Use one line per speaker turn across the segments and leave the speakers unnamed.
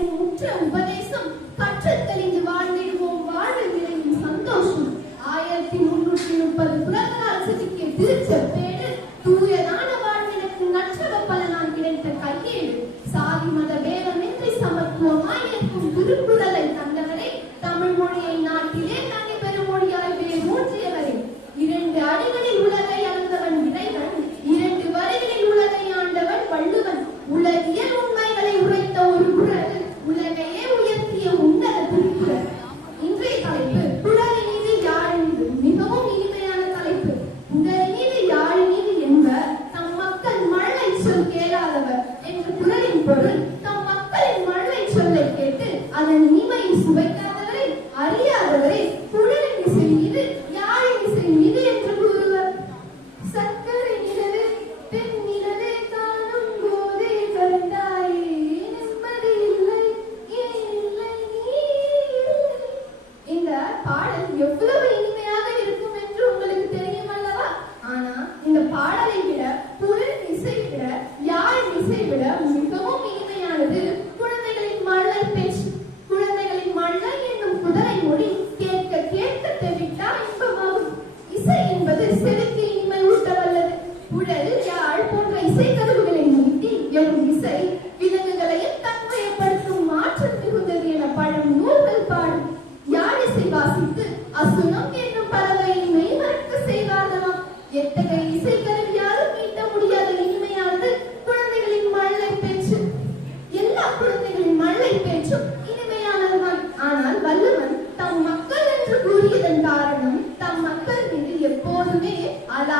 அவர்களின் உபதேசம் கற்று தெளிந்து வாழ்ந்திடுவோம். சந்தோஷம். ஆயிரத்தி முன்னூற்றி முப்பது புறங்களால் செதுக்கிய திருச்செப்பேடு தூய என்று குரலின் பொருள் அரசை விட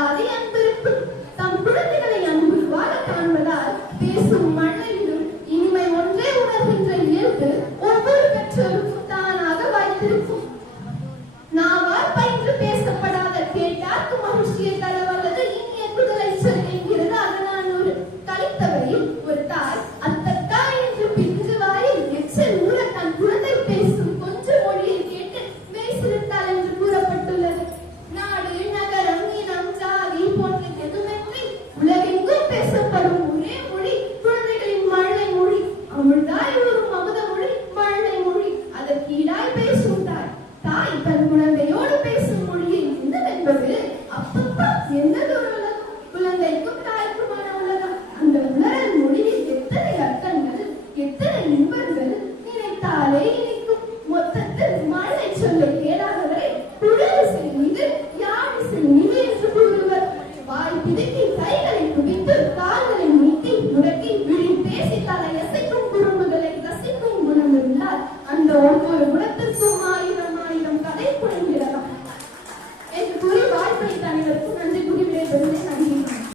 தாதி அன்பிருப்பு தம் குழந்தைகளை அன்பு வாழ காண்பதால் பேசும் மண்ணையிலும் இனிமை ஒன்றே உணர்கின்ற இயல்பு ஒவ்வொரு பெற்றோருக்கும் தானாக வாய்த்திருக்கும். நாவால் பயின்று பேசப்படாத கேட்டார்க்கு மகிழ்ச்சியை தரவல்லது இனிய குதலை சொல் என்கிறது. அகநானூறு ஒரு தாய் அத்தக்கா என்று பிஞ்சு வாயில் எச்சல் ஊற தன் குழந்தை பேசும் мертвую, мы